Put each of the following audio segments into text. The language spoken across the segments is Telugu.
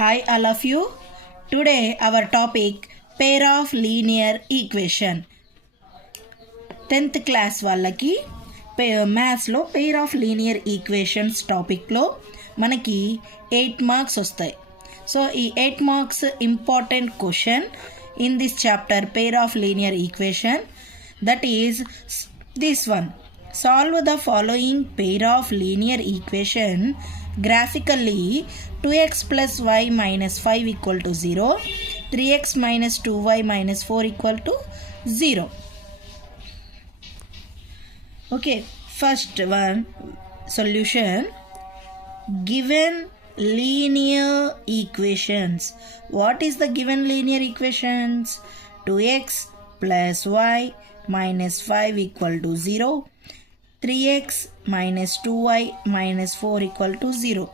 Hi all of you. Today our topic pair of linear equation. 10th class వాళ్ళకి మ్యాథ్స్లో పేర్ ఆఫ్ లీనియర్ ఈక్వేషన్స్ టాపిక్లో మనకి 8 మార్క్స్ వస్తాయి. సో ఈ 8 marks important question in this chapter pair of linear equation, that is this one. Solve the following pair of linear equation graphically. 2x plus y minus 5 equal to 0, 3x minus 2y minus 4 equal to 0. Okay, first one solution. Given linear equations. What is the given linear equations? 2x plus y minus 5 equal to 0, 3x minus 2y minus 4 equal to 0.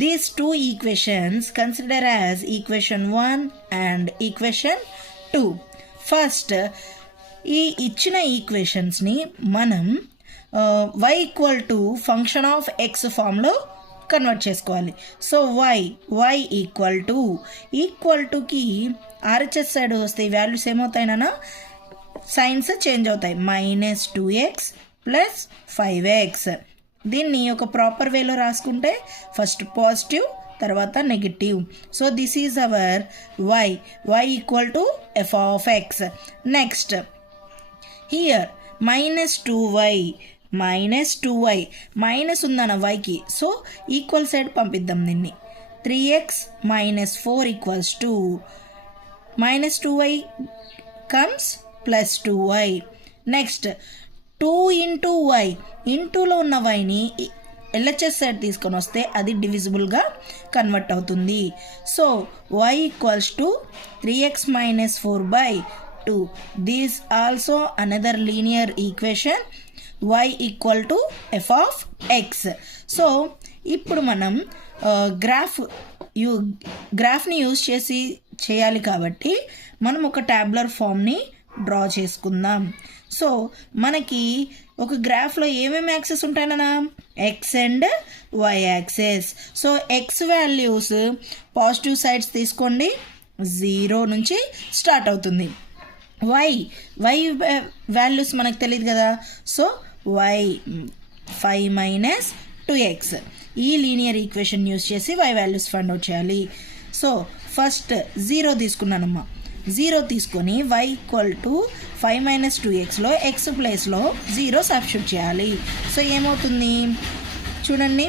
These two equations consider as equation 1 and equation 2. First, ఈ ఇచ్చిన ఈక్వేషన్స్ని మనం y equal to function of x ఫామ్లో కన్వర్ట్ చేసుకోవాలి. So y equal Tuki RHS side వస్తే ఈ వాల్యూస్ ఏమవుతాయినా సైన్స్ చేంజ్ అవుతాయి. -2x plus 5x. దీన్ని ఒక ప్రాపర్ వేలో రాసుకుంటే ఫస్ట్ పాజిటివ్ తర్వాత negative. So this is our y equal to f of x. Next here -2y minus ఉందన్న వైకి, సో ఈక్వల్ సైడ్ పంపిద్దాం దీన్ని. 3x minus 4 equals to -2y comes plus 2y. Next 2 into y, ఇంటూలో ఉన్న వైని ఎల్హెచ్ఎస్ సైడ్ తీసుకొని వస్తే అది డివిజిబుల్గా కన్వర్ట్ అవుతుంది. So y equals to 3x minus 4/2. This also another linear equation. y equal to f of x. So ఇప్పుడు మనం గ్రాఫ్ని యూజ్ చేయాలి కాబట్టి మనం ఒక ట్యాబులర్ ఫామ్ని డ్రా చేసుకుందాం. సో మనకి ఒక గ్రాఫ్లో ఏమేమి యాక్సెస్ ఉంటాయన్నా X and Y axes. So X values positive sides తీసుకోండి, 0 నుంచి స్టార్ట్ అవుతుంది. వై వాల్యూస్ మనకు తెలియదు కదా, సో y 5 minus 2x. ఈ లీనియర్ ఈక్వేషన్ యూజ్ చేసి y వాల్యూస్ ఫైండ్ అవుట్ చేయాలి. So first 0 తీసుకున్నానమ్మా. 0 తీసుకొని y equal to 5 minus 2xలో x ప్లేస్లో 0 సబ్స్టిట్యూట్ చేయాలి. సో ఏమవుతుంది చూడండి,